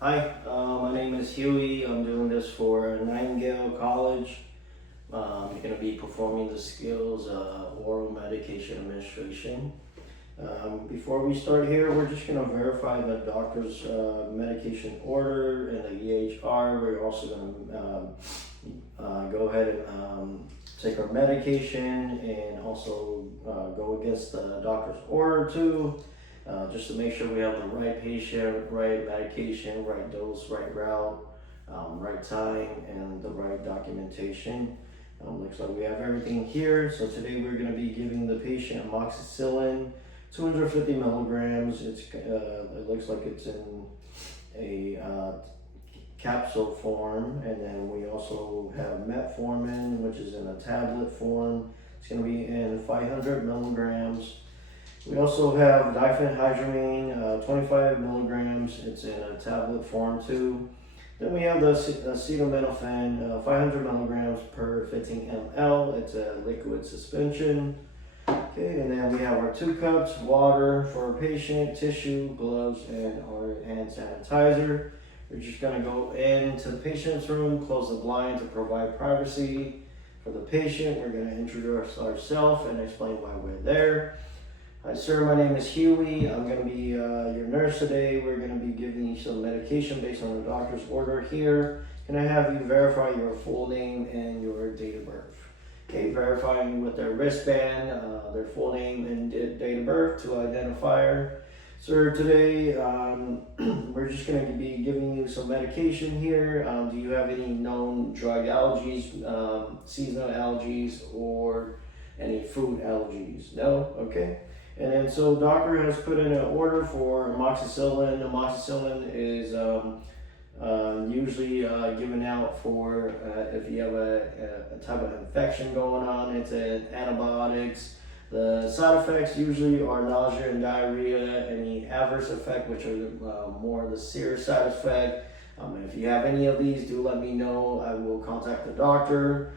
Hi, my name is Huey. I'm doing this for Nightingale College. You're going to be performing the skills oral medication administration. Before we start here, we're just going to verify the doctor's medication order and the EHR. We're also going to go ahead and take our medication and also go against the doctor's order too. Just to make sure we have the right patient, right medication, right dose, right route, right time, and the right documentation. Looks like we have everything here. So today we're going to be giving the patient amoxicillin, 250 milligrams. It looks like it's in a capsule form, and then we also have metformin, which is in a tablet form. It's going to be in 500 milligrams. We also have diphenhydramine, 25 milligrams. It's in a tablet form too. Then we have the acetaminophen, 500 milligrams per 15 ml. It's a liquid suspension. Okay, and then we have our 2 cups, water for our patient, tissue, gloves, and our hand sanitizer. We're just gonna go into the patient's room, close the blind to provide privacy for the patient. We're gonna introduce ourselves and explain why we're there. Hi sir, my name is Huey. I'm going to be your nurse today. We're going to be giving you some medication based on the doctor's order here. Can I have you verify your full name and your date of birth? Okay, verifying with their wristband, their full name and date of birth to identifier. Sir, today we're just going to be giving you some medication here. Do you have any known drug allergies, seasonal allergies, or any food allergies? No? Okay. And then so doctor has put in an order for amoxicillin. Amoxicillin is usually given out for if you have a type of infection going on. It's an antibiotics. The side effects usually are nausea and diarrhea. Any adverse effect, which are more the serious side effect. If you have any of these, do let me know. I will contact the doctor.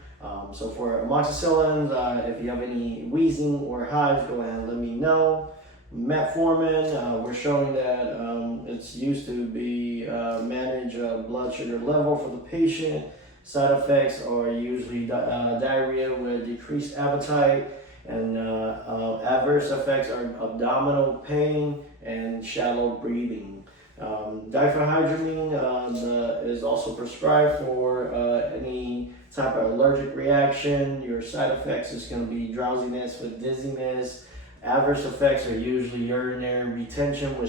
So for amoxicillin, if you have any wheezing or hives, go ahead and let me know. Metformin, we're showing that it's used to be manage blood sugar level for the patient. Side effects are usually diarrhea with decreased appetite, and adverse effects are abdominal pain and shallow breathing. Diphenhydramine is also prescribed for any type of allergic reaction. Your side effects is going to be drowsiness with dizziness. Adverse effects are usually urinary retention with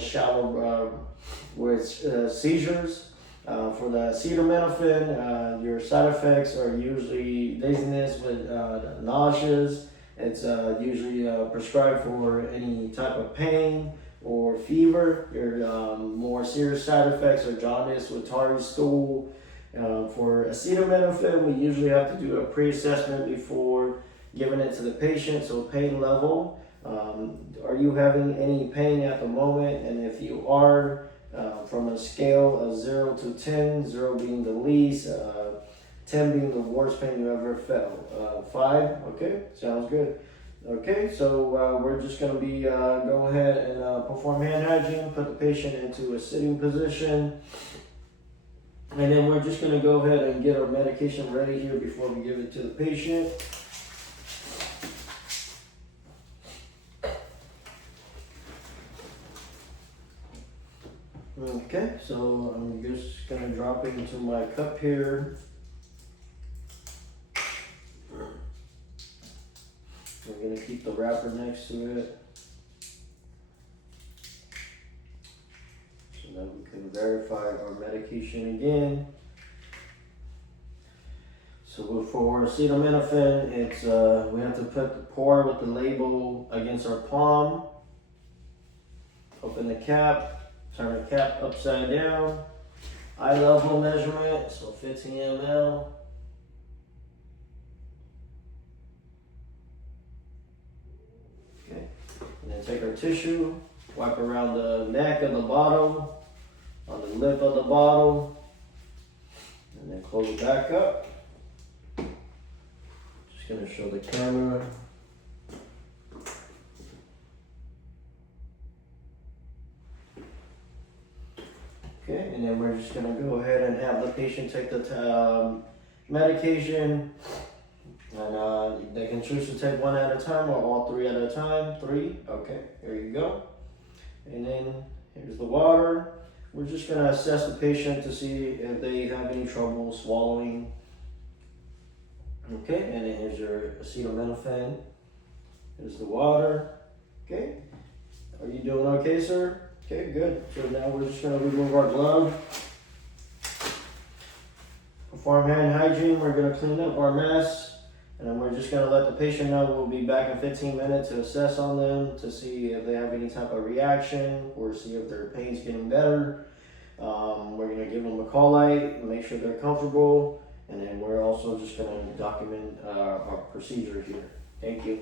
seizures. For the acetaminophen, your side effects are usually dizziness with nauseas. It's usually prescribed for any type of pain or fever. Your more serious side effects are jaundice with tarry stool. For acetaminophen, we usually have to do a pre-assessment before giving it to the patient, so pain level. Are you having any pain at the moment? And if you are, from a scale of 0 to 10, 0 being the least, 10 being the worst pain you ever felt. 5, okay, sounds good. Okay, so we're just going to be go ahead and perform hand hygiene, put the patient into a sitting position, and then we're just going to go ahead and get our medication ready here before we give it to the patient. Okay, so I'm just going to drop it into my cup here. We're going to keep the wrapper next to it so that we can verify our medication again. So for acetaminophen, it's we have to pour with the label against our palm. Open the cap, turn the cap upside down. Eye level measurement, so 15 ml. Okay, and then take our tissue, wipe around the neck of the bottle, on the lip of the bottle, and then close it back up. Just gonna show the camera. Okay, and then we're just gonna go ahead and have the patient take the medication, and they can choose to take one at a time or all three at a time. Three, okay, there you go. And then here's the water. We're just gonna assess the patient to see if they have any trouble swallowing. Okay, and then here's your acetaminophen. Here's the water. Okay, are you doing okay, sir? Okay, good. So now we're just gonna remove our glove. Perform hand hygiene. We're gonna clean up our mess. And then we're just gonna let the patient know we'll be back in 15 minutes to assess on them to see if they have any type of reaction or see if their pain's getting better. We're gonna give them a call light, make sure they're comfortable, and then we're also just gonna document our procedure here. Thank you.